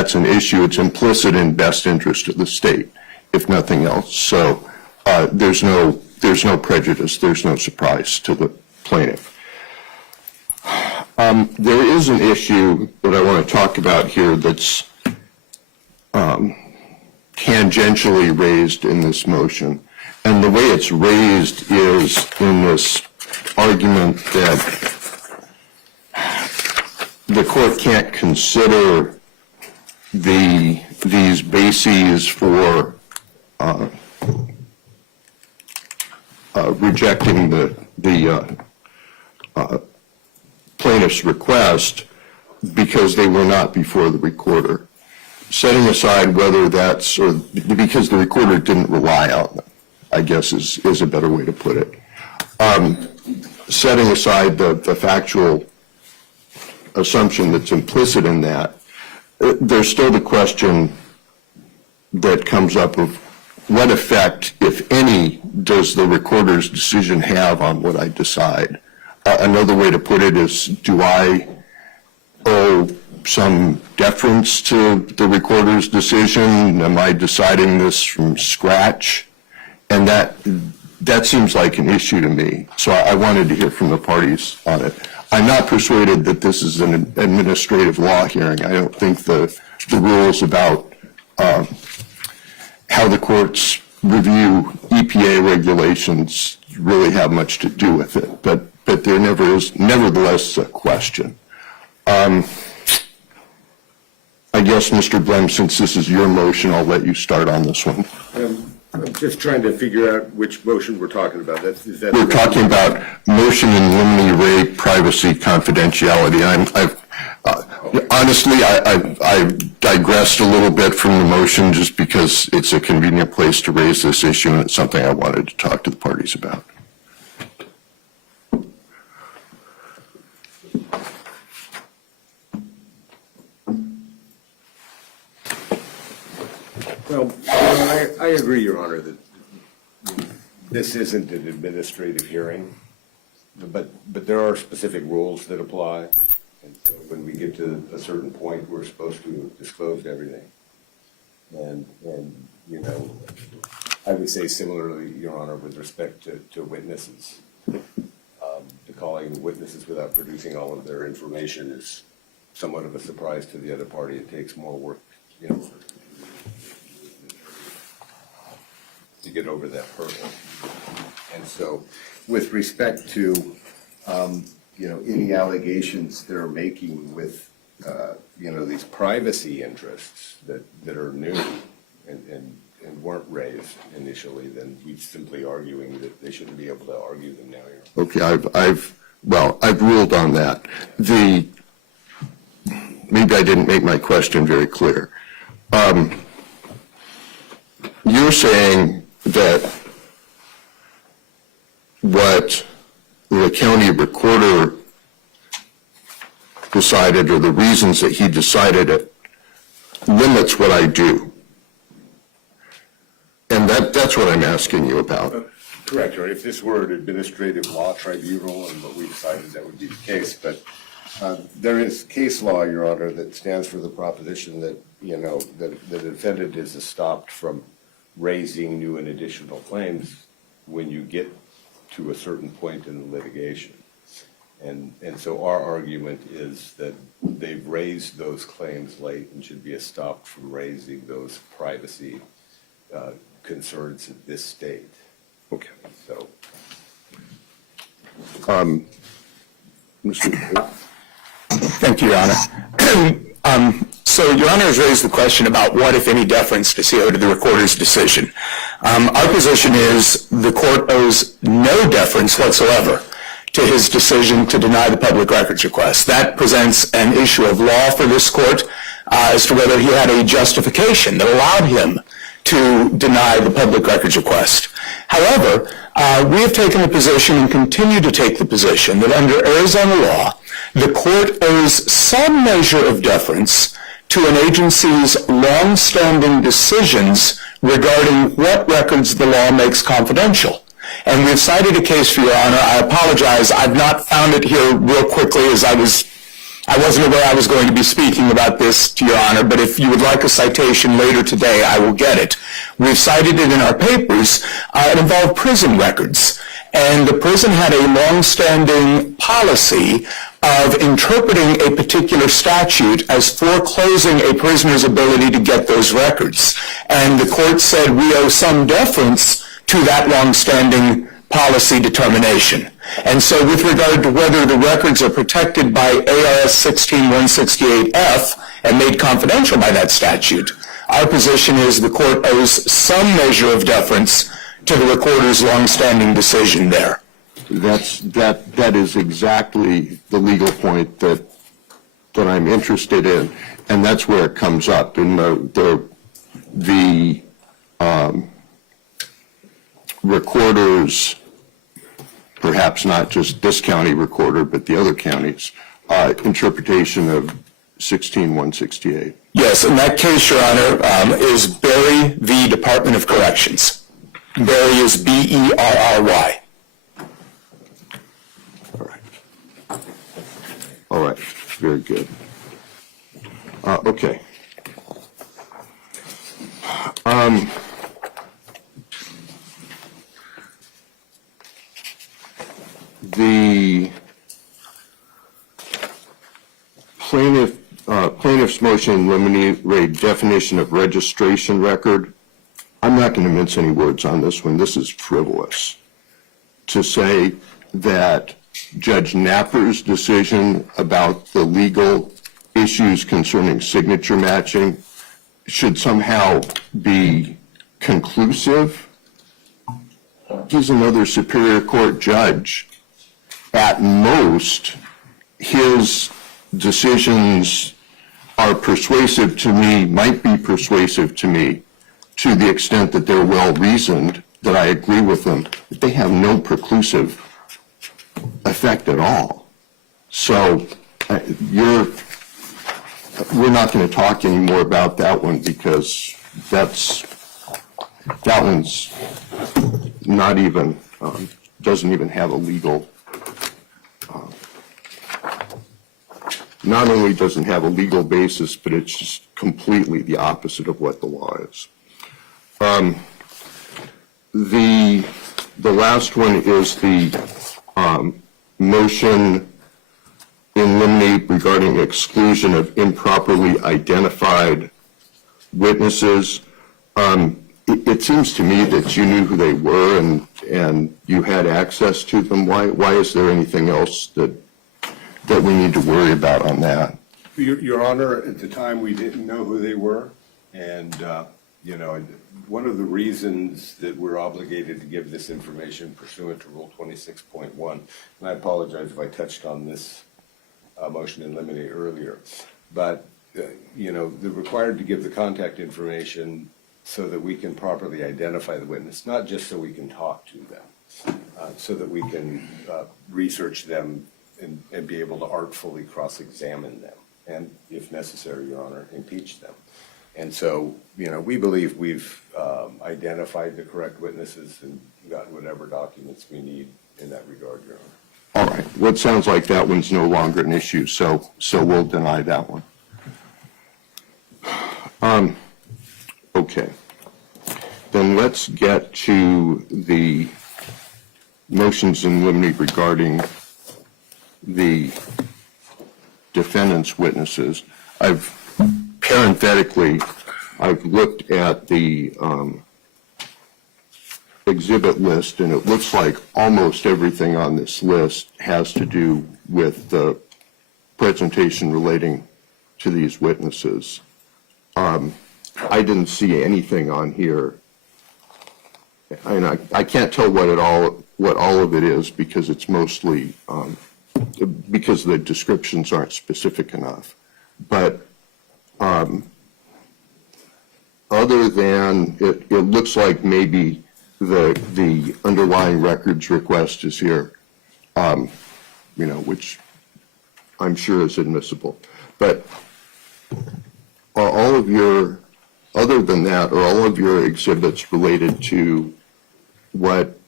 that's an issue. It's implicit in best interest of the state, if nothing else. So there's no prejudice. There's no surprise to the plaintiff. There is an issue that I want to talk about here that's tangentially raised in this motion. And the way it's raised is in this argument that the court can't consider these bases for rejecting the plaintiff's request because they were not before the recorder. Setting aside whether that's, or because the recorder didn't rely on them, I guess is a better way to put it. Setting aside the factual assumption that's implicit in that, there's still the question that comes up of what effect, if any, does the recorder's decision have on what I decide? Another way to put it is, do I owe some deference to the recorder's decision? Am I deciding this from scratch? And that seems like an issue to me. So I wanted to hear from the parties on it. I'm not persuaded that this is an administrative law hearing. I don't think the rules about how the courts review EPA regulations really have much to do with it. But there nevertheless a question. I guess, Mr. Blem, since this is your motion, I'll let you start on this one. I'm just trying to figure out which motion we're talking about. We're talking about motion in limine re privacy confidentiality. Honestly, I digressed a little bit from the motion just because it's a convenient place to raise this issue, and it's something I wanted to talk to the parties about. Well, I agree, Your Honor, that this isn't an administrative hearing, but there are specific rules that apply, and so when we get to a certain point, we're supposed to disclose everything. And you know, I would say similarly, Your Honor, with respect to witnesses, calling witnesses without producing all of their information is somewhat of a surprise to the other party. It takes more work, you know, to get over that hurdle. And so with respect to, you know, any allegations they're making with, you know, these privacy interests that are new and weren't raised initially, then we're simply arguing that they shouldn't be able to argue them now. Okay, I've ruled on that. Maybe I didn't make my question very clear. You're saying that what the county recorder decided, or the reasons that he decided it, limits what I do. And that's what I'm asking you about. Correct, or if this were an administrative law tribunal and what we decided, that would be the case. But there is case law, Your Honor, that stands for the proposition that, you know, that the defendant is stopped from raising new and additional claims when you get to a certain point in the litigation. And so our argument is that they've raised those claims late and should be stopped from raising those privacy concerns at this state. Okay. So, Thank you, Your Honor. So Your Honor has raised the question about what, if any, deference to CO to the recorder's decision. Our position is the court owes no deference whatsoever to his decision to deny the public records request. That presents an issue of law for this court as to whether he had a justification that allowed him to deny the public records request. However, we have taken the position and continue to take the position that under Arizona law, the court owes some measure of deference to an agency's long-standing decisions regarding what records the law makes confidential. And we've cited a case for Your Honor. I apologize. I've not found it here real quickly as I was I wasn't aware I was going to be speaking about this, to Your Honor, but if you would like a citation later today, I will get it. We've cited it in our papers. It involved prison records. And the prison had a long-standing policy of interpreting a particular statute as foreclosing a prisoner's ability to get those records. And the court said we owe some deference to that long-standing policy determination. And so with regard to whether the records are protected by ARS 16168F and made confidential by that statute, our position is the court owes some measure of deference to the recorder's long-standing decision there. That is exactly the legal point that I'm interested in, and that's where it comes up. In the recorders, perhaps not just this county recorder, but the other counties, interpretation of 16168. Yes, in that case, Your Honor, is Berry v. Department of Corrections. Berry is B-E-R-R-Y. All right, very good. Okay. The plaintiff's motion eliminate definition of registration record. I'm not going to mince any words on this one. This is frivolous. To say that Judge Knapper's decision about the legal issues concerning signature matching should somehow be conclusive. He's another Superior Court judge. At most, his decisions are persuasive to me, might be persuasive to me, to the extent that they're well-reasoned, that I agree with them, but they have no preclusive effect at all. So we're not going to talk anymore about that one because that one's not even, doesn't even have a legal, not only doesn't have a legal basis, but it's just completely the opposite of what the law is. The last one is the motion in limine regarding exclusion of improperly identified witnesses. It seems to me that you knew who they were and you had access to them. Why is there anything else that we need to worry about on that? Your Honor, at the time we didn't know who they were, and one of the reasons that we're obligated to give this information pursuant to Rule 26.1, and I apologize if I touched on this motion in limine earlier, but they're required to give the contact information so that we can properly identify the witness, not just so we can talk to them, so that we can research them and be able to artfully cross-examine them, and if necessary, Your Honor, impeach them. And so, we believe we've identified the correct witnesses and gotten whatever documents we need in that regard, Your Honor. All right. Well, it sounds like that one's no longer an issue, so we'll deny that one. Okay. Then let's get to the motions in limine regarding the defendant's witnesses. Parenthetically, I've looked at the exhibit list, and it looks like almost everything on this list has to do with the presentation relating to these witnesses. I didn't see anything on here, and I can't tell what all of it is because it's mostly because the descriptions aren't specific enough. But other than it looks like maybe the underlying records request is here, which I'm sure is admissible. But are all of your, other than that, are all of your exhibits related to what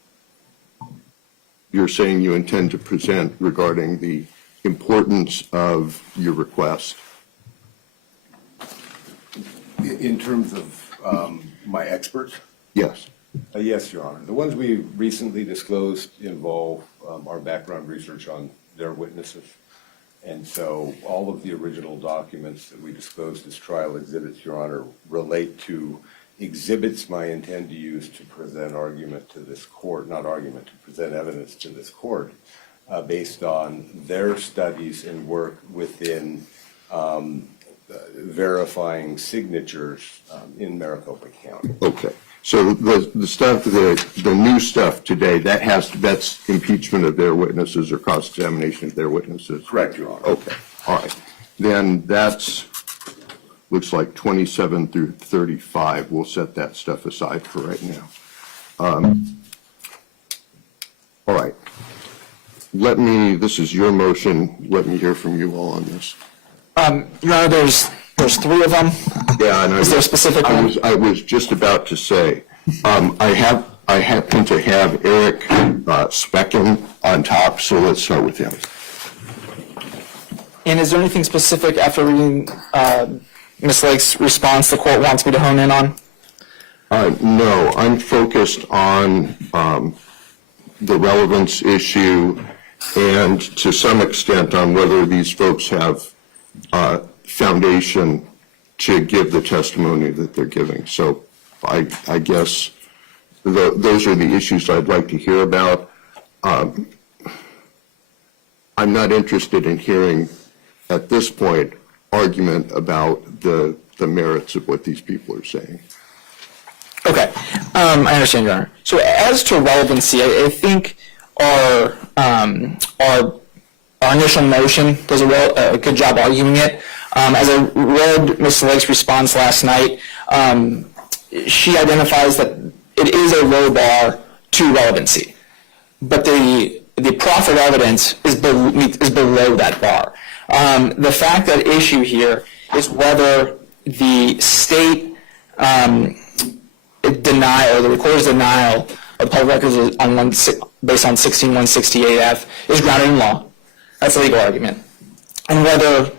you're saying you intend to present regarding the importance of your request? In terms of my experts? Yes. Yes, Your Honor. The ones we recently disclosed involve our background research on their witnesses. And so all of the original documents that we disclosed as trial exhibits, Your Honor, relate to exhibits I intend to use to present argument to this court, not argument, to present evidence to this court based on their studies and work within verifying signatures in Maricopa County. Okay. So the stuff, the new stuff today, that's impeachment of their witnesses or cross-examination of their witnesses? Correct, Your Honor. Okay, all right. Then that's, looks like 27 through 35. We'll set that stuff aside for right now. All right. This is your motion. Let me hear from you all on this. Your Honor, there's three of them. Yeah, I know. Is there a specific one? I was just about to say, I happen to have Eric Specken on top, so let's start with him. And is there anything specific after reading Ms. Lake's response the court wants me to hone in on? No, I'm focused on the relevance issue and to some extent on whether these folks have foundation to give the testimony that they're giving. So I guess those are the issues I'd like to hear about. I'm not interested in hearing at this point argument about the merits of what these people are saying. Okay, I understand, Your Honor. So as to relevancy, I think our initial motion does a good job arguing it. As I read Ms. Lake's response last night, she identifies that it is a low bar to relevancy, but the proffered evidence is below that bar. The fact that issue here is whether the state denial, or the recorder's denial of public records based on 16168F is grounded in law. That's a legal argument. And whether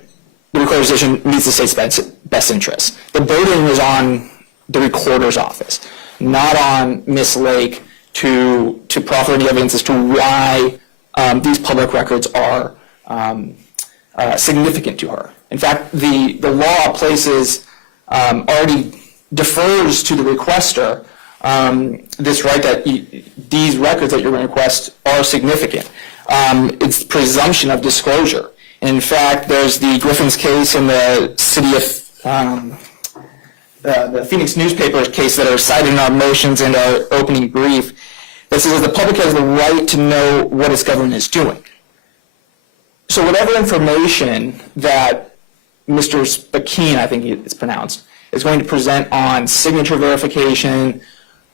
the recorder's decision meets the state's best interest. The burden is on the recorder's office, not on Ms. Lake to proffer any evidence as to why these public records are significant to her. In fact, the law places, already defers to the requester this right that these records that you're going to request are significant. It's presumption of disclosure. In fact, there's the Griffin's case in the city of the Phoenix newspaper case that are cited in our motions and our opening brief that says the public has the right to know what its government is doing. So whatever information that Mr. Spakeen, I think it's pronounced, is going to present on signature verification,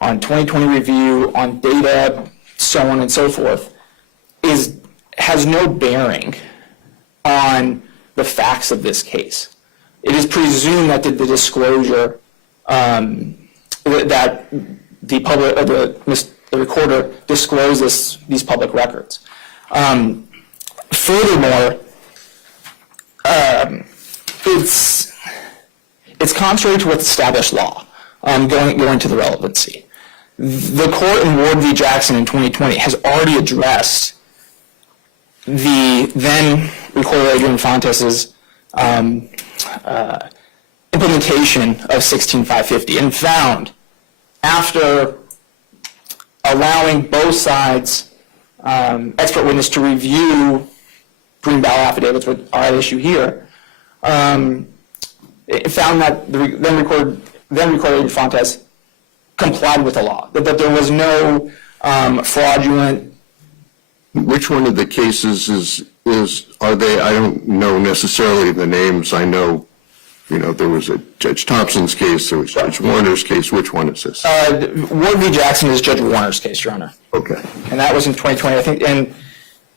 on 2020 review, on data, so on and so forth, has no bearing on the facts of this case. It is presumed that the disclosure that the recorder discloses these public records. Furthermore, it's contrary to what's established law. Going to the relevancy. The court in Ward v. Jackson in 2020 has already addressed the then recorder Adrian Fontes's implementation of 16550 and found, after allowing both sides expert witness to review green ballot affidavits, which are at issue here, it found that the then recorder Adrian Fontes complied with the law, that there was no fraudulent. Which one of the cases are they? I don't know necessarily the names. I know, there was a Judge Thompson's case, there was Judge Warner's case. Which one is this? Ward v. Jackson is Judge Warner's case, Your Honor. Okay. And that was in 2020, I think. And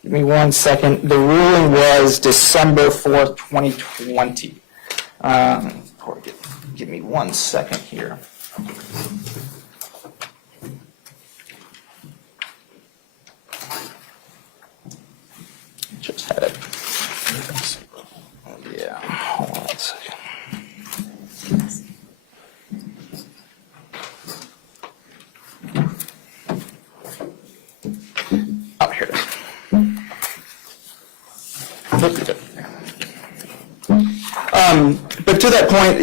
give me 1 second. The ruling was December 4th, 2020. Give me 1 second here. Just had it. to that point,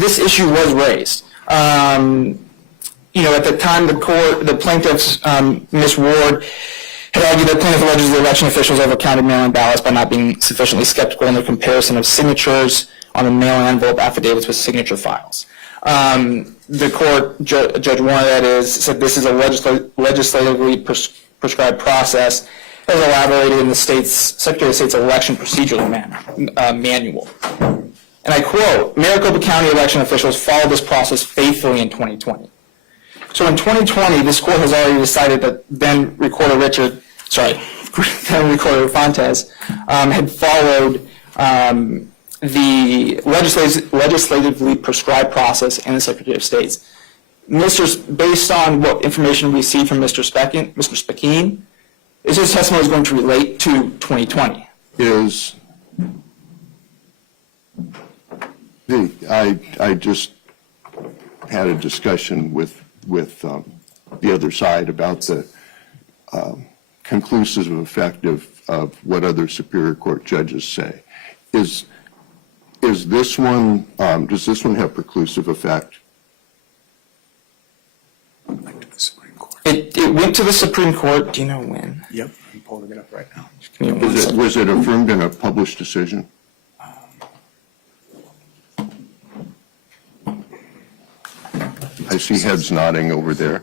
this issue was raised. At the time, the plaintiffs, Ms. Ward, had argued that plaintiff alleges the election officials overcounted mail-in ballots by not being sufficiently skeptical in their comparison of signatures on the mail-in envelope affidavits with signature files. The court, Judge Warner, that is, said this is a legislatively prescribed process as elaborated in the Secretary of State's election procedural manual. And I quote, Maricopa County election officials followed this process faithfully in 2020. So in 2020, this court has already decided that then Recorder Fontes had followed the legislatively prescribed process in the Secretary of State's. Based on what information we see from Mr. Speckin, is his testimony going to relate to 2020? I just had a discussion with the other side about the conclusive effect of what other Superior Court judges say. Is this one, does this one have preclusive effect? It went to the Supreme Court. Do you know when? Yep, I'm pulling it up right now. Was it affirmed in a published decision? I see heads nodding over there.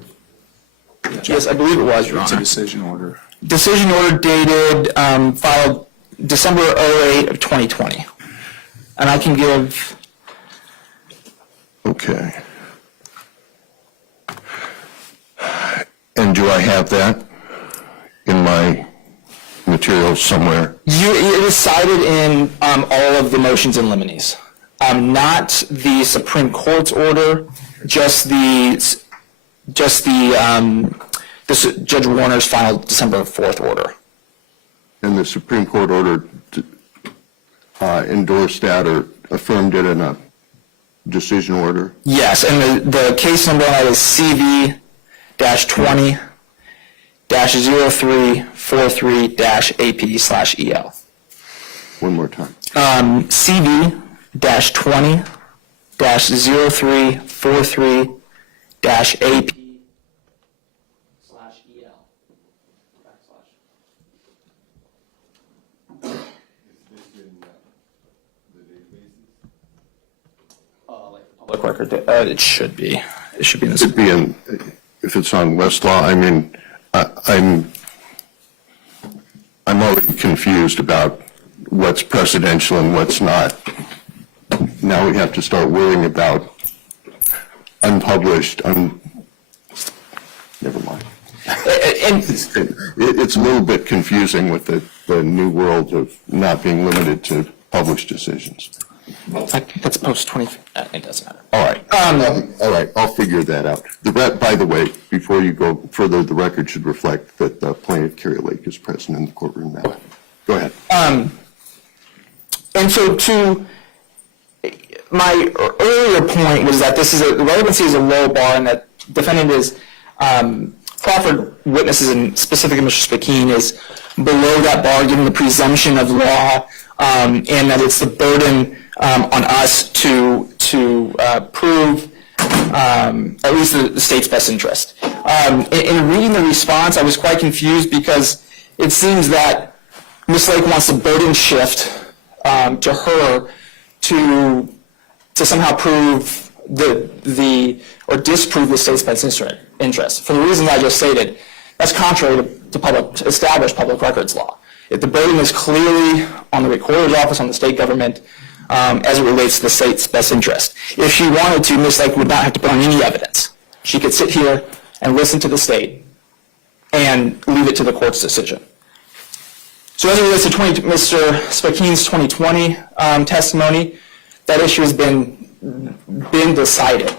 Yes, I believe it was, Your It's a Honor. decision order. Decision order dated, filed December 08 of 2020. And I can give... Okay. And do I have that in my materials somewhere? It is cited in all of the motions and limines. Not the Supreme Court's order, just Judge Warner's final December 4th order. And the Supreme Court order endorsed that or affirmed it in a decision order? Yes, and the case number on that is CV-20-0343-AP/EL. One more time. CV-20-0343-AP/EL. Public record. It should be. It should be in this. It'd be in, if it's on Westlaw, I mean, I'm already confused about what's precedential and what's not. Now we have to start worrying about unpublished, never mind. It's a little bit confusing with the new world of not being limited to published decisions. I think that's post-20. It doesn't matter. All right. All right, I'll figure that out. By the way, before you go further, the record should reflect that the plaintiff, Kari Lake, is present in the courtroom now. Go ahead. And so to my earlier point was that the relevancy is a low bar and that defendant is proffered witnesses, and specifically Mr. Speckin, is below that bar given the presumption of law, and that it's the burden on us to prove at least the state's best interest. In reading the response, I was quite confused because it seems that Ms. Lake wants to burden shift to her to somehow prove or disprove the state's best interest. For the reasons I just stated, that's contrary to established public records law. If the burden is clearly on the recorder's office, on the state government, as it relates to the state's best interest. If she wanted to, Ms. Lake would not have to put on any evidence. She could sit here and listen to the state and leave it to the court's decision. So as it relates to Mr. Speckin's 2020 testimony, that issue has been decided.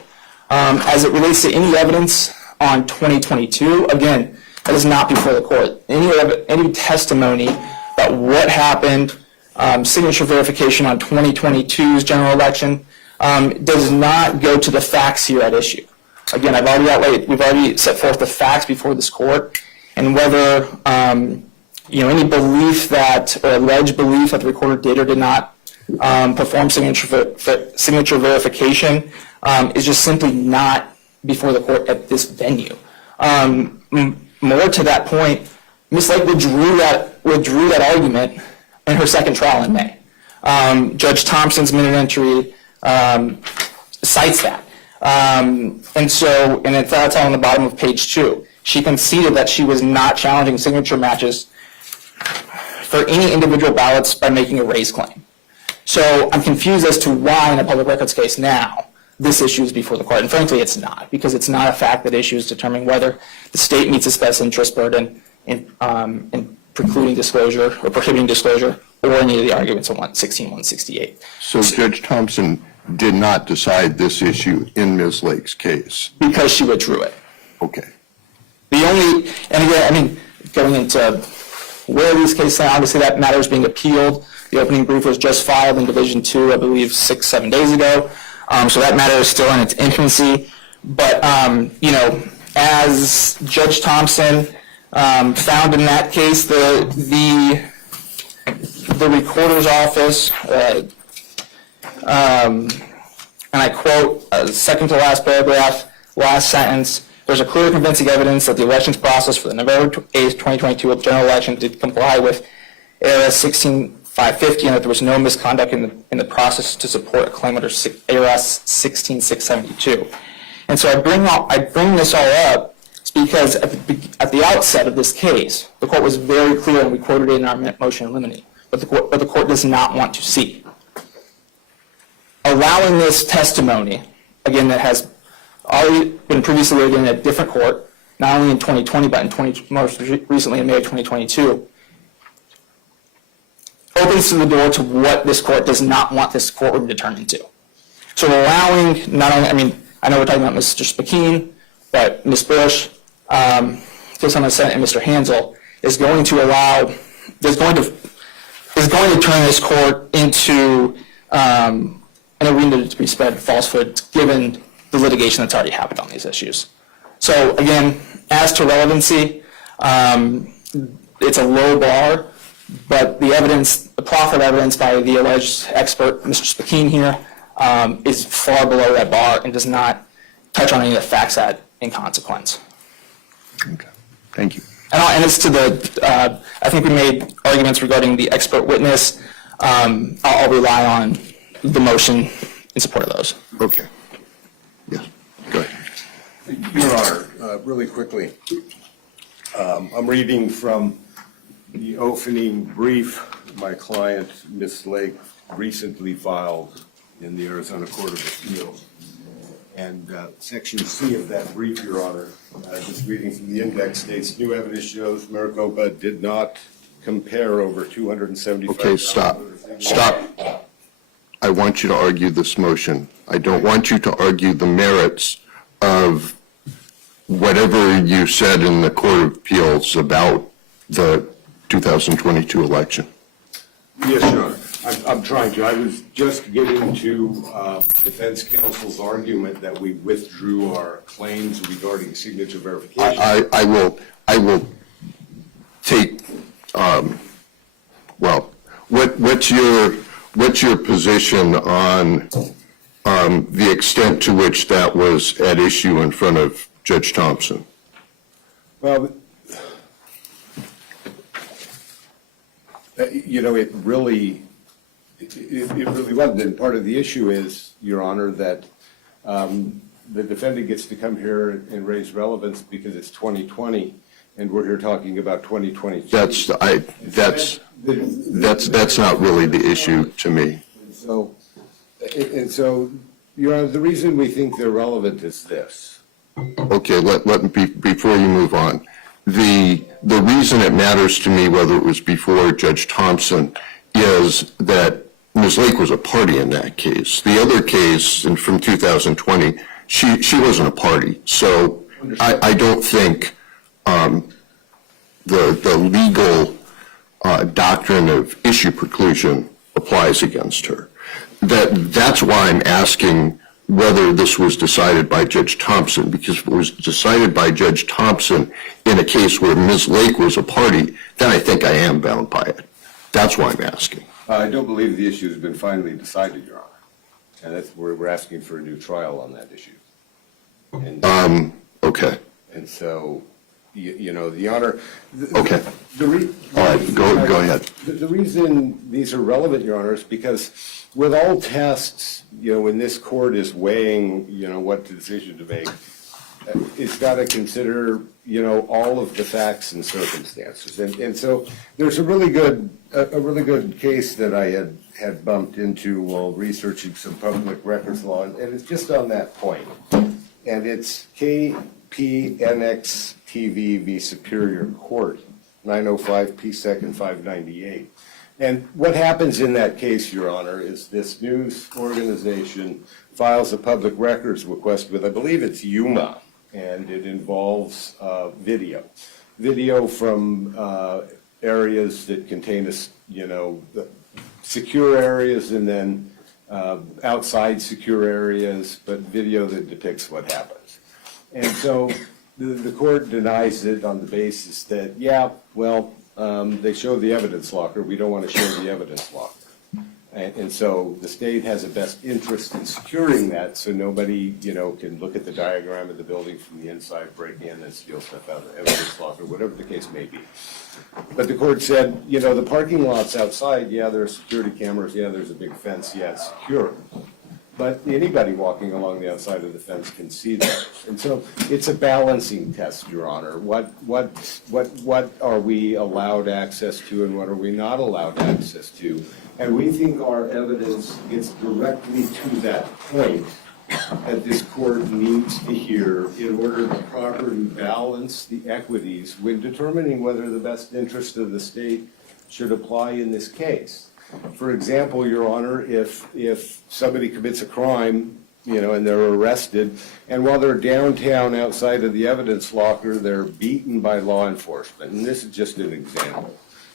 As it relates to any evidence on 2022, again, that is not before the court. Any testimony about what happened, signature verification on 2022's general election, does not go to the facts here at issue. Again, we've already set forth the facts before this court, and whether any belief or alleged belief that the recorder did or did not perform signature verification is just simply not before the court at this venue. More to that point, Ms. Lake withdrew that argument in her second trial in May. Judge Thompson's minute entry cites that. And that's on the bottom of page 2. She conceded that she was not challenging signature matches for any individual ballots by making a raise claim. So I'm confused as to why in a public records case now this issue is before the court. And frankly, it's not, because it's not a fact that issue is determining whether the state meets its best interest burden in precluding disclosure or prohibiting disclosure or any of the arguments on 168. So Judge Thompson did not decide this issue in Ms. Lake's case? Because she withdrew it. Okay. And again, I mean, going into where these cases are, obviously that matter is being appealed. The opening brief was just filed in Division 2, I believe, 6-7 days ago. So that matter is still in its infancy. But, as Judge Thompson found in that case, the recorder's office, and I quote, second to last paragraph, last sentence, there's a clear convincing evidence that the elections process for the November 8th, 2022 general election did comply with ARS 16550 and that there was no misconduct in the process to support a claim under ARS 16672. And so I bring this all up because at the outset of this case, the court was very clear, and we quoted it in our motion in limine, but the court does not want to see. Allowing this testimony, again, that has already been previously litigated in a different court, not only in 2020, but most recently in May of 2022, opens to the door to what this court does not want this courtroom to turn into. So allowing not only, I know we're talking about Mr. Spakeen, but Ms. Bush, Chris on the Senate, and Mr. Hansel is going to turn this court into an arena to be spread falsehoods given the litigation that's already happened on these issues. So again, as to relevancy, it's a low bar, but the proffered evidence by the alleged expert, Mr. Spakeen here, is far below that bar and does not touch on any of the facts that in consequence. Okay. Thank you. And as to I think we made arguments regarding the expert witness. I'll rely on the motion in support of those. Okay. Yes. Go ahead. Your Honor, really quickly, I'm reading from the opening brief my client, Ms. Lake, recently filed in the Arizona Court of Appeals. And Section C of that brief, Your Honor, just reading from the index, states, new evidence shows Maricopa did not compare over 275. Okay, stop. I want you to argue this motion. I don't want you to argue the merits of whatever you said in the Court of Appeals about the 2022 election. Yes, Your Honor. I'm trying to. I was just getting to defense counsel's argument that we withdrew our claims regarding signature verification. I will take, what's your position on the extent to which that was at issue in front of Judge Thompson? Well, it really wasn't. And part of the issue is, Your Honor, that the defendant gets to come here and raise relevance because it's 2020, and we're here talking about 2022. That's not really the issue to me. And so, Your Honor, the reason we think they're relevant is this. Okay, before you move on, the reason it matters to me whether it was before Judge Thompson is that Ms. Lake was a party in that case. The other case from 2020, she wasn't a party. So I don't think the legal doctrine of issue preclusion applies against her. That's why I'm asking whether this was decided by Judge Thompson, because if it was decided by Judge Thompson in a case where Ms. Lake was a party, then I think I am bound by it. That's why I'm asking. I don't believe the issue has been finally decided, Your Honor. And that's where we're asking for a new trial on that issue. And, Okay, and so, you know, the Honor. okay. All right, go ahead. The reason these are relevant, Your Honor, is because with all tests, you know, when this court is weighing, you know, what decision to make, it's got to consider, you know, all of the facts and circumstances. And so there's a really good case that I had bumped into while researching some public records law, and it's just on that point. And it's KPNX TV v. Superior Court, 905 P. 2nd 598. And what happens in that case, Your Honor, is this news organization files a public records request with, I believe it's UMA, and it involves video from areas that contain, you know, secure areas and then outside secure areas, but video that depicts what happens. And so the court denies it on the basis that, yeah, well, they show the evidence locker. We don't want to show the evidence locker. And so the state has a best interest in securing that so nobody, you know, can look at the diagram of the building from the inside, break in and steal stuff out of the evidence locker, whatever the case may be. But the court said, you know, the parking lots outside, yeah, there are security cameras, yeah, there's a big fence, yeah, it's secure. But anybody walking along the outside of the fence can see that. And so it's a balancing test, Your Honor. What are we allowed access to and what are we not allowed access to? And we think our evidence gets directly to that point that this court needs to hear in order to properly balance the equities when determining whether the best interest of the state should apply in this case. For example, Your Honor, if somebody commits a crime, you know, and they're arrested, and while they're downtown outside of the evidence locker, they're beaten by law enforcement, and this is just an example.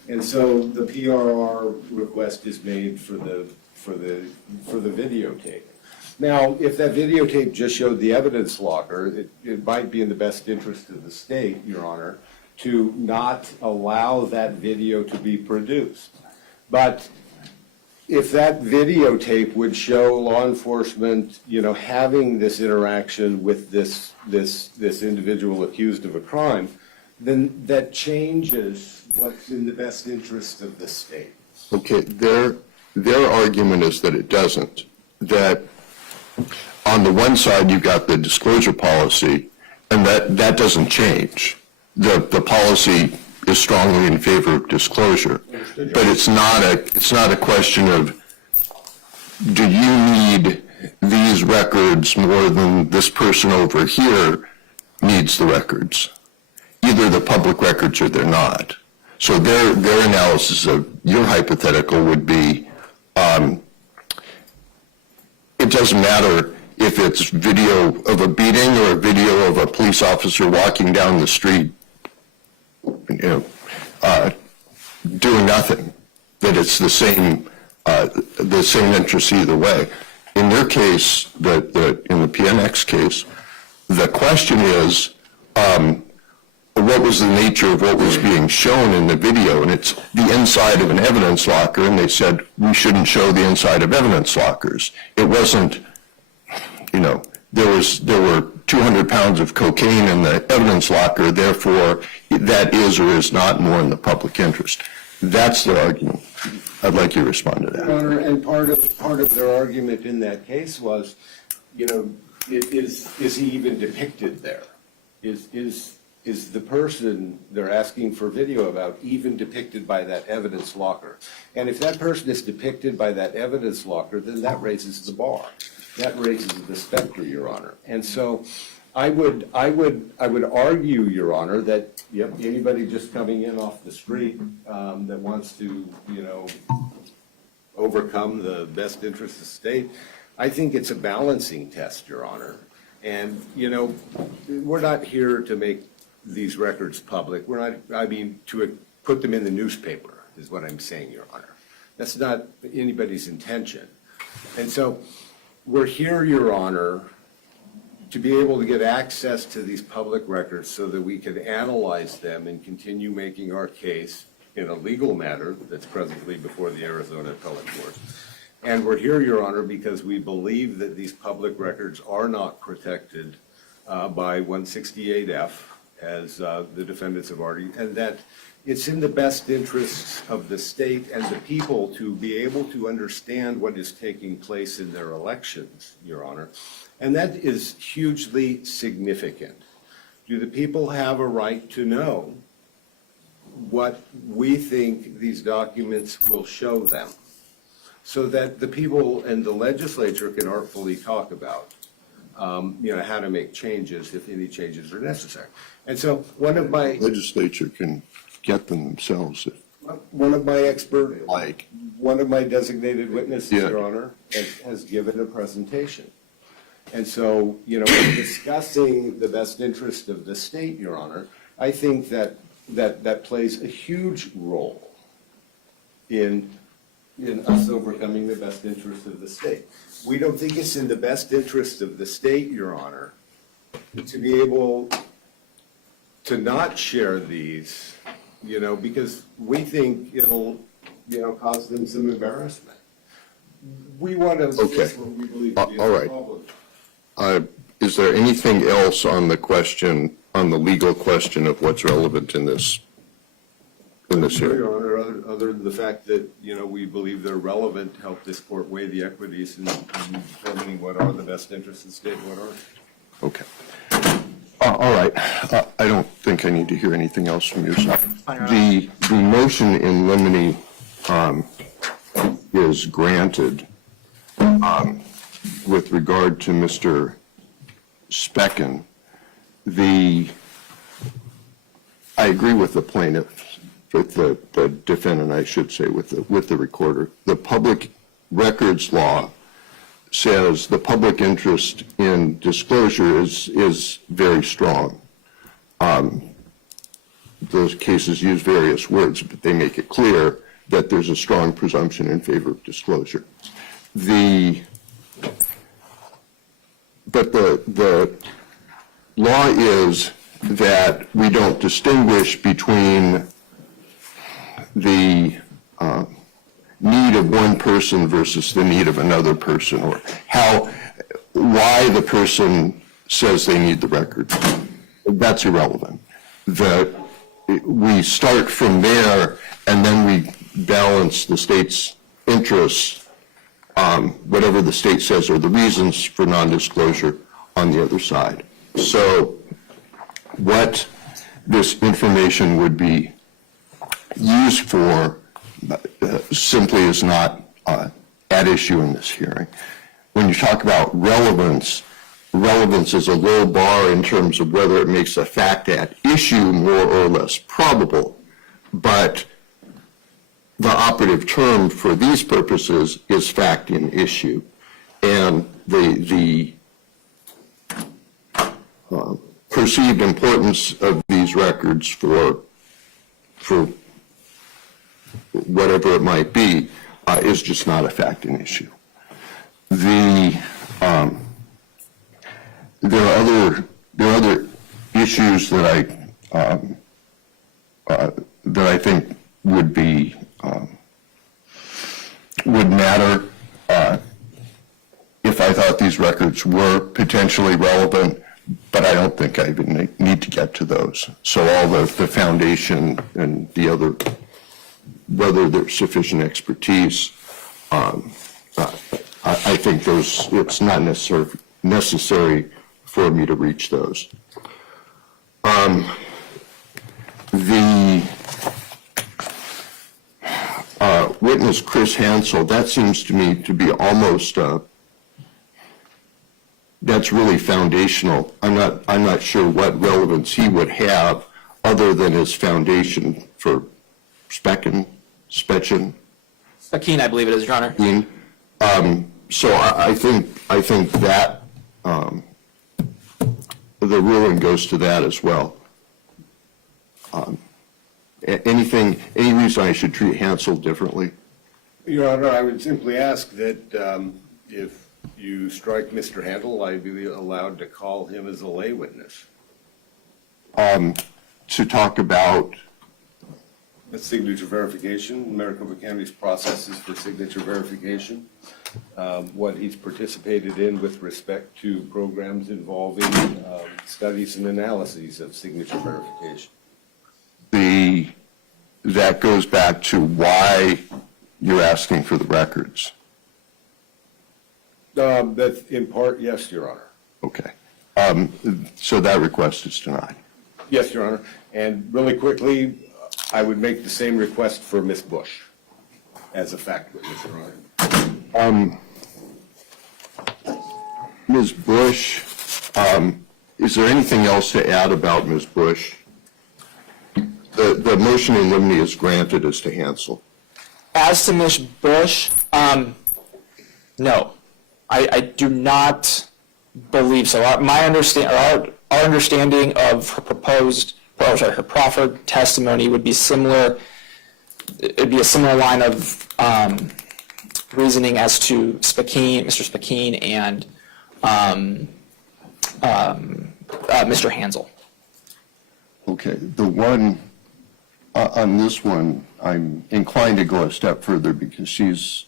And so the PRR request is made for the videotape. Now, if that videotape just showed the evidence locker, it might be in the best interest of the state, Your Honor, to not allow that video to be produced. But if that videotape would show law enforcement, you know, having this interaction with this individual accused of a crime, then that changes what's in the best interest of the state. Okay, their argument is that it doesn't. That on the one side you've got the disclosure policy, and that doesn't change. The policy is strongly in favor of disclosure, but it's not a question of do you need these records more than this person over here needs the records. Either the public records or they're not. So their analysis of your hypothetical would be, it doesn't matter if it's video of a beating or a video of a police officer walking down the street, you know, doing nothing, that it's the same interest either way. In their case, in the PNX case, the question is, what was the nature of what was being shown in the video? And it's the inside of an evidence locker, and they said we shouldn't show the inside of evidence lockers. It wasn't, you know, there were 200 pounds of cocaine in the evidence locker, therefore that is or is not more in the public interest. That's their argument. I'd like you to respond to that. Your Honor, and part of their argument in that case was, you know, is he even depicted there? Is the person they're asking for video about even depicted by that evidence locker? And if that person is depicted by that evidence locker, then that raises the bar. That raises the specter, Your Honor. And so I would argue, Your Honor, that anybody just coming in off the street that wants to, you know, overcome the best interest of the state, I think it's a balancing test, Your Honor. And, you know, we're not here to make these records public. We're not, I mean, to put them in the newspaper is what I'm saying, Your Honor. That's not anybody's intention. And so we're here, Your Honor, to be able to get access to these public records so that we can analyze them and continue making our case in a legal matter that's presently before the Arizona Appellate Court. And we're here, Your Honor, because we believe that these public records are not protected by 168F, as the defendants have argued, and that it's in the best interests of the state and the people to be able to understand what is taking place in their elections, Your Honor. And that is hugely significant. Do the people have a right to know what we think these documents will show them, so that the people and the legislature can artfully talk about, how to make changes if any changes are necessary. And so one of my Legislature can get them themselves. one of my designated witnesses, Your Honor, has given a presentation. And so, when discussing the best interest of the state, Your Honor, I think that plays a huge role in us overcoming the best interest of the state. We don't think it's in the best interest of the state, Your Honor, to be able to not share these, because we think it'll, cause them some embarrassment. We want to fix what we believe to be all right. a problem. Is there anything else on the question, on the legal question of what's relevant in this hearing? Your Honor, other than the fact that, we believe they're relevant to help this court weigh the equities in determining what are the best interests of the state and what aren't. Okay. All right. I don't think I need to hear anything else from you. The motion in limine is granted with regard to Mr. Specken. I agree with the plaintiff, with the defendant, I should say, with the recorder. The public records law says the public interest in disclosure is very strong. Those cases use various words, but they make it clear that there's a strong presumption in favor of disclosure. But the law is that we don't distinguish between the need of one person versus the need of another person, or why the person says they need the record. That's irrelevant. We start from there, and then we balance the state's interests, whatever the state says are the reasons for non-disclosure, on the other side. So what this information would be used for simply is not at issue in this hearing. When you talk about relevance, relevance is a low bar in terms of whether it makes a fact at issue more or less probable, but the operative term for these purposes is fact in issue. And the perceived importance of these records for whatever it might be is just not a fact in issue. There are other issues that I think would matter if I thought these records were potentially relevant, but I don't think I even need to get to those. So all the foundation and the other, whether there's sufficient expertise, I think it's not necessary for me to reach those. The witness, Chris Hansel, that seems to me to be almost, that's really foundational. I'm not sure what relevance he would have other than his foundation for Specken, Speckeen, I believe it is, Your Honor. So I think that the ruling goes to that as well. Any reason I should treat Hansel differently? Your Honor, I would simply ask that if you strike Mr. Handel, I'd be allowed to call him as a lay witness. To talk about That's signature verification, Maricopa County's processes for signature verification. What he's participated in with respect to programs involving studies and analyses of signature verification. That goes back to why you're asking for the records. That's in part, yes, Your Honor. Okay. So that request is denied. Yes, Your Honor. And really quickly, I would make the same request for Ms. Bush as a fact witness, Your Honor. Ms. Bush, is there anything else to add about Ms. Bush? The motion in limine is granted as to Hansel. As to Ms. Bush, no, I do not believe so. Our understanding of her her proffered testimony would be similar. It'd be a similar line of reasoning as to Mr. Spakeen and Mr. Hansel. Okay. The one, on this one, I'm inclined to go a step further because she's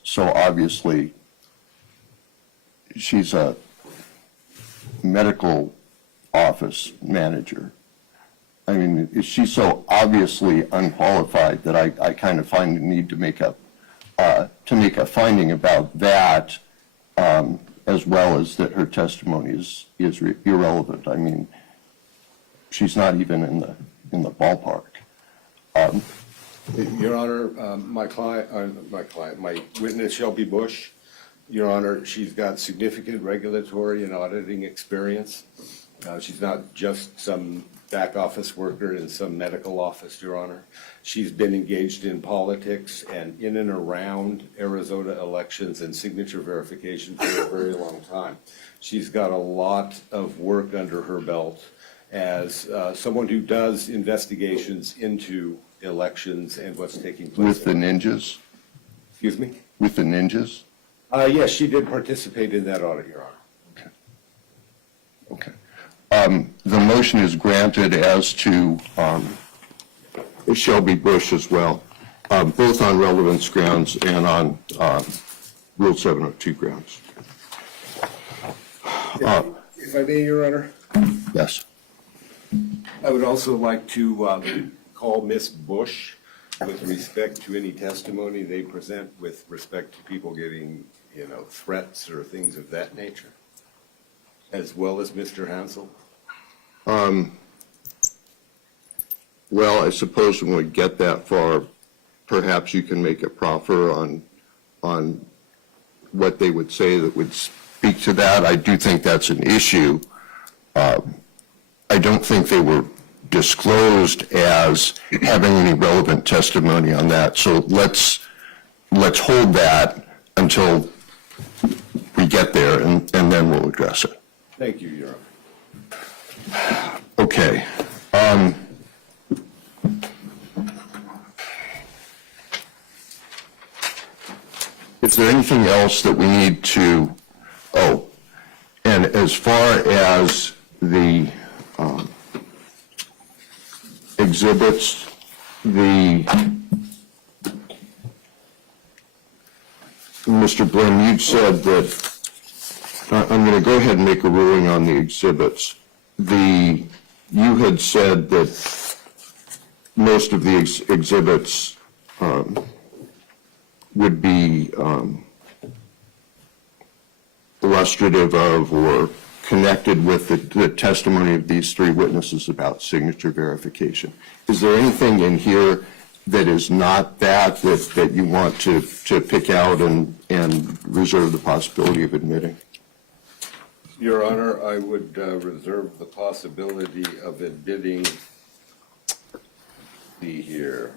a medical office manager. I mean, she's so obviously unqualified that I kind of find the need to make a finding about that, as well as that her testimony is irrelevant. I mean, she's not even in the ballpark. Your Honor, my witness, Shelby Bush, Your Honor, she's got significant regulatory and auditing experience. She's not just some back office worker in some medical office, Your Honor. She's been engaged in politics and in and around Arizona elections and signature verification for a very long time. She's got a lot of work under her belt as someone who does investigations into elections and what's taking place. With the ninjas? Excuse me? With the ninjas? Yes, she did participate in that audit, Your Honor. Okay. The motion is granted as to Shelby Bush as well, both on relevance grounds and on Rule 702 grounds. If I may, Your Honor, Yes. I would also like to call Ms. Bush with respect to any testimony they present with respect to people getting, threats or things of that nature, as well as Mr. Hansel. Well, I suppose when we get that far, perhaps you can make a proffer on what they would say that would speak to that. I do think that's an issue. I don't think they were disclosed as having any relevant testimony on that. So let's hold that until we get there, and then we'll address it. Thank you, Your Honor. Okay. Is there anything else that we need to, and as far as the exhibits, Mr. Blinn, you've said that, I'm going to go ahead and make a ruling on the exhibits. You had said that most of the exhibits would be illustrative of or connected with the testimony of these three witnesses about signature verification. Is there anything in here that is not that you want to pick out and reserve the possibility of admitting? Your Honor, I would reserve the possibility of admitting the here.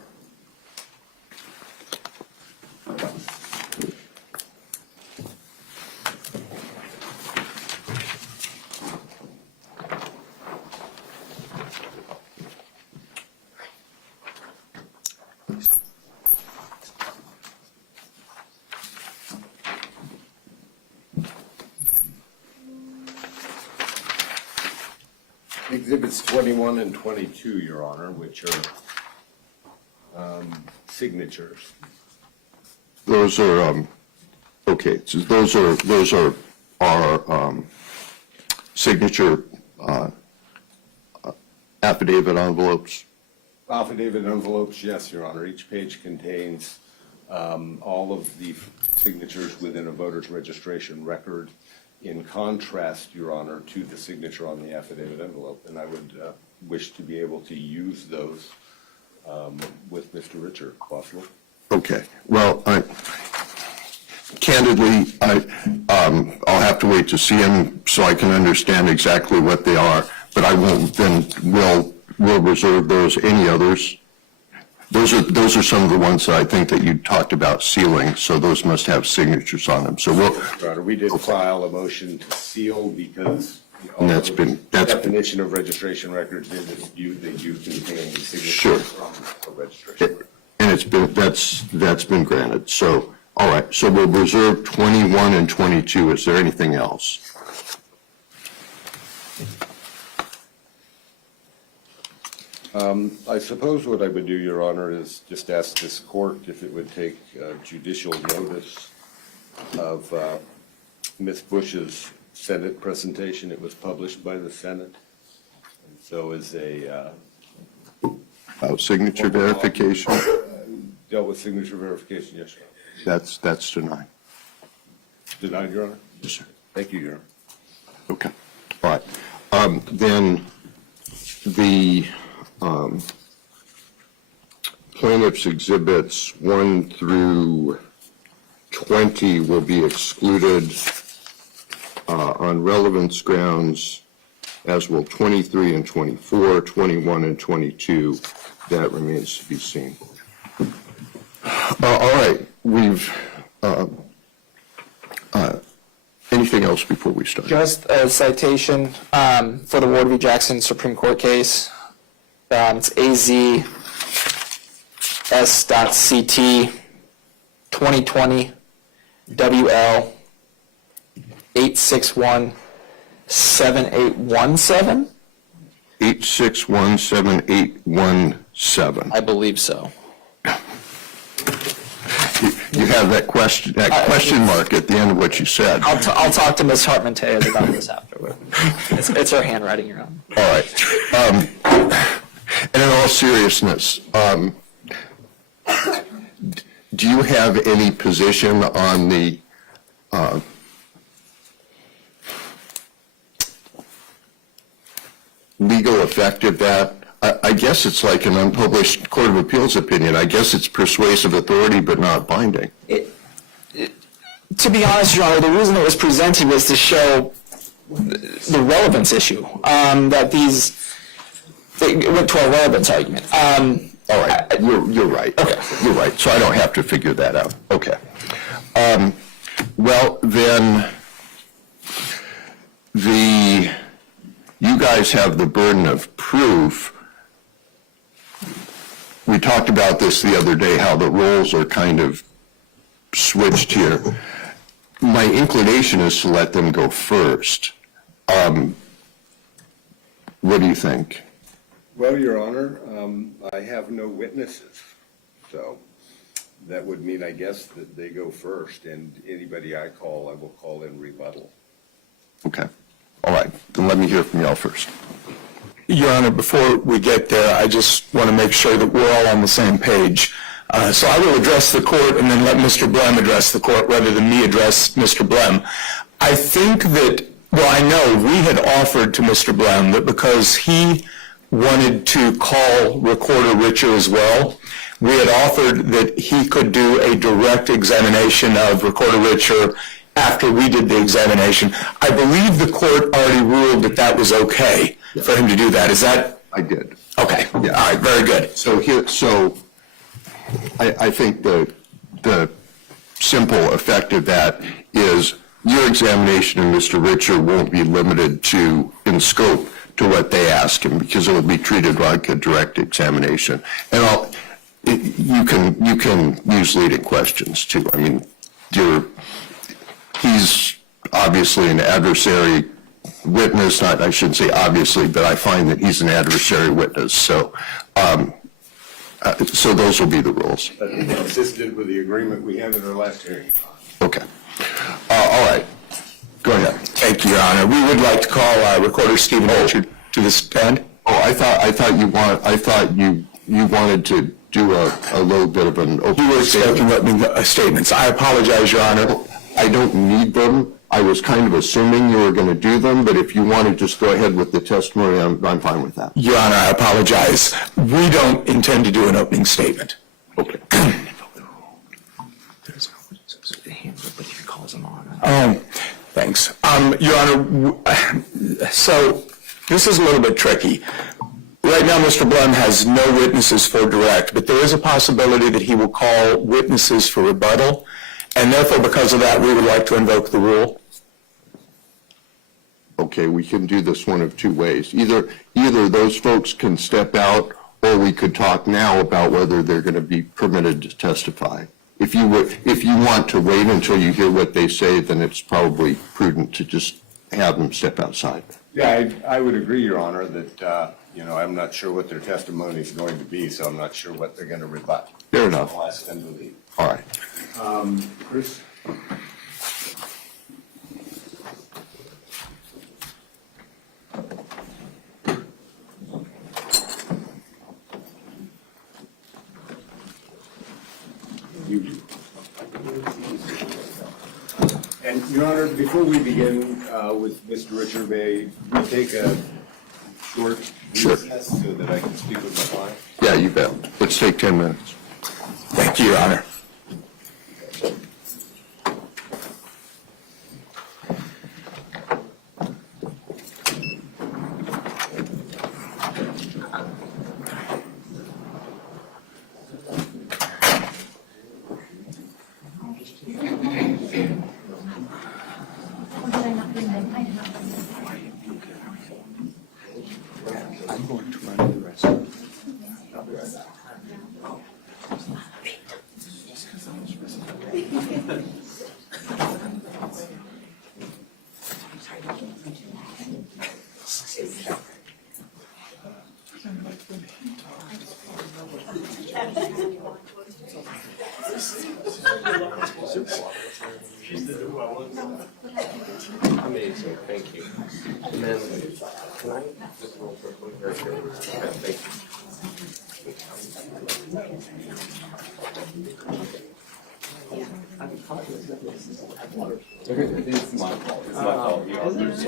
Exhibits 21 and 22, Your Honor, which are signatures. Those are, okay, so those are our signature affidavit envelopes. Affidavit envelopes, yes, Your Honor. Each page contains all of the signatures within a voter's registration record, in contrast, Your Honor, to the signature on the affidavit envelope. And I would wish to be able to use those with Mr. Richer, if possible. Okay, well, candidly, I'll have to wait to see them so I can understand exactly what they are, but I won't, then we'll reserve those. Any others? Those are some of the ones that I think that you talked about sealing, so those must have signatures on them. So Your Honor, we did file a motion to seal because And that's been- that's- definition of registration records in dispute, they do contain signatures Sure. from the registration. and it's been, that's been granted. So, all right, so we'll reserve 21 and 22. Is there anything else? I suppose what I would do, Your Honor, is just ask this court if it would take judicial notice of Ms. Bush's Senate presentation. It was published by the Senate. And so is a Signature verification? dealt with signature verification, yes, Your Honor. That's denied. Denied, Your Honor? Yes, sir. Thank you, Your Honor. Okay, all right. Then the plaintiff's exhibits 1 through 20 will be excluded on relevance grounds, as will 23 and 24, 21 and 22. That remains to be seen. All right, we've, anything else before we start? Just a citation for the Ward v. Jackson Supreme Court case. It's AZS.CT 2020 WL 8617817. 8617817. I believe so. You have that question mark at the end of what you said. I'll talk to Ms. Hartman-Tejas about this afterward. It's her handwriting, Your Honor. All right. And in all seriousness, do you have any position on the legal effect of that? I guess it's like an unpublished Court of Appeals opinion. I guess it's persuasive authority but not binding. To be honest, Your Honor, the reason it was presented was to show the relevance issue, that it went to a relevance argument. All right, you're right. Okay. You're right, so I don't have to figure that out. Okay. Well, then, you guys have the burden of proof. We talked about this the other day, how the roles are kind of switched here. My inclination is to let them go first. What do you think? Well, Your Honor, I have no witnesses, so that would mean, I guess, that they go first, and anybody I will call in rebuttal. Okay. All right, then let me hear from y'all first. Your Honor, before we get there, I just want to make sure that we're all on the same page. So I will address the court and then let Mr. Blem address the court rather than me address Mr. Blem. I think that, well, I know we had offered to Mr. Blem that because he wanted to call Recorder Richer as well, we had offered that he could do a direct examination of Recorder Richer after we did the examination. I believe the court already ruled that that was okay for him to do that. Is that? I did. Okay. Yeah. All right. Very good. So I think the simple effect of that is your examination of Mr. Richer won't be limited in scope to what they ask him, because it will be treated like a direct examination. And you can use leading questions too. I mean, he's obviously an adversary witness. I shouldn't say obviously, but I find that he's an adversary witness. So So those will be the rules. Consistent with the agreement we had at our last hearing. Okay. All right. Go ahead. Thank you, Your Honor. We would like to call Recorder Stephen Richard to the stand. Oh, I thought you wanted to do a little bit of an You opening were statement. expecting opening statements. I apologize, Your Honor. I don't need them. I was kind of assuming you were going to do them, but if you want to just go ahead with the testimony, I'm fine with that. Your Honor, I apologize. We don't intend to do an opening statement. Okay. Thanks. Your Honor, so this is a little bit tricky. Right now, Mr. Blum has no witnesses for direct, but there is a possibility that he will call witnesses for rebuttal, and therefore, because of that, we would like to invoke the rule. Okay, we can do this one of two ways. Either those folks can step out, or we could talk now about whether they're going to be permitted to testify. If you want to wait until you hear what they say, then it's probably prudent to just have them step outside. Yeah, I would agree, Your Honor, that, I'm not sure what their testimony is going to be, so I'm not sure what they're going to rebut. Fair enough. I'll ask them to leave. All right. Chris? And, Your Honor, before we begin with Mr. Richard, may we take a short recess so that I can speak with my client? Yeah, you bet. Let's take 10 minutes. Thank you, Your Honor. Amazing, thank you. And then, can I just real quick one right here? Okay, thank you. It's my fault. It's my fault. You are 100%.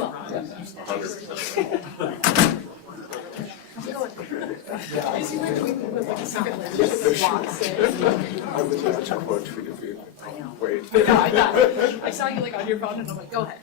Wait. I saw you like on your phone and I'm like, go ahead.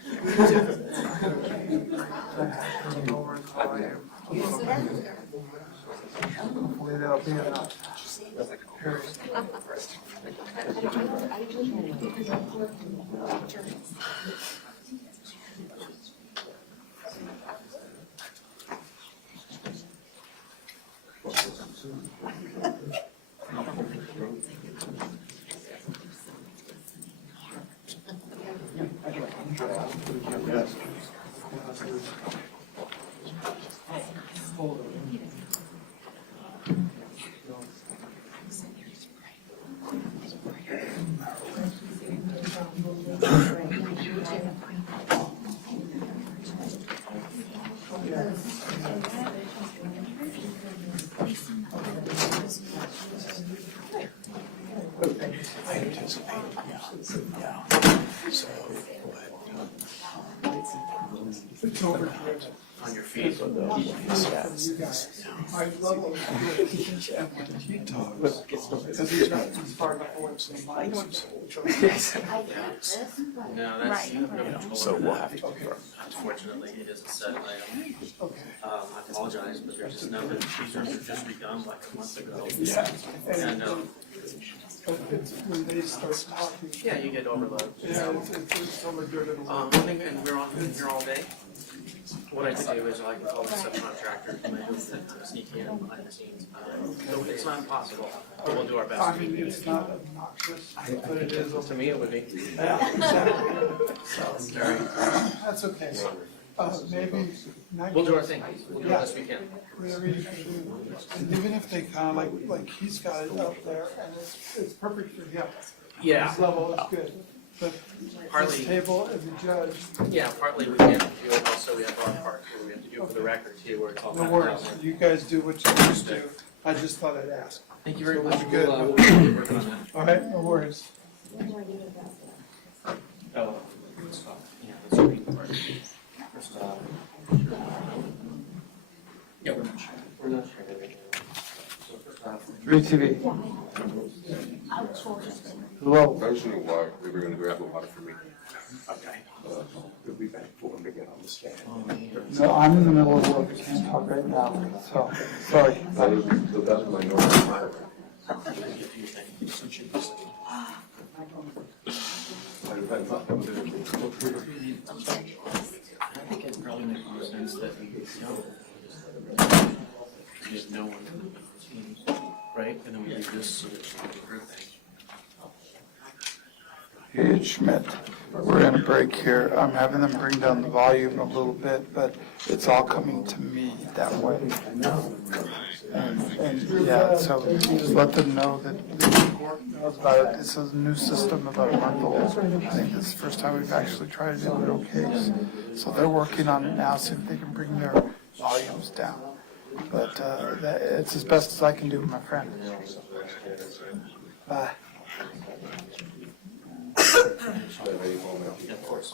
On your feet. No, that's, you have no control. So we'll have to. Unfortunately, it is a set item. I apologize, but there's just no, these are just redone like a month ago. Yeah. And, When they start talking. yeah, you get overloaded. Yeah, it's so much dirt in the I think, and we're on here all day. What I could do is I can call the subcontractor and maybe sneak in behind the scenes. So it's not impossible, but we'll do our best. I mean, it's not obnoxious, but it is. To me, it would be. Yeah, exactly. So, that's okay. maybe not. We'll do our thing. We'll do the best we can. Whatever you can do. And even if they kind of like he's got it up there and it's perfect for him. Yeah. His level is good. But Partly- this table as a judge, Yeah, partly we can't do it, also we have our part where we have to do it for the record too, where it's all. no mapped worries. out. You guys do what you need to do. I just thought I'd ask. Thank you very So much. we're good. We'll be working on that. All right, no worries. Oh, let's stop. Yeah, let's read the part. First, yeah, we're not sharing everything. So first off. 3 TV. Hello. I was gonna walk, we were gonna grab the water for me. Okay. We'll be back for him to get on the stand. No, I'm in the middle of work. Can't talk right now. So, sorry. That was my normal. I think it probably makes more sense that we know. Just no one teams, right? And then we do this so that she can approve things. Hey, Schmidt, we're in a break here. I'm having them bring down the volume a little bit, but it's all coming to me that way. And yeah, so just let them know that the court knows about it. This is a new system about a month old. I think this is the first time we've actually tried it in a real case. So they're working on it now, see if they can bring their volumes down. But it's as best as I can do, my friend. Bye. Of course.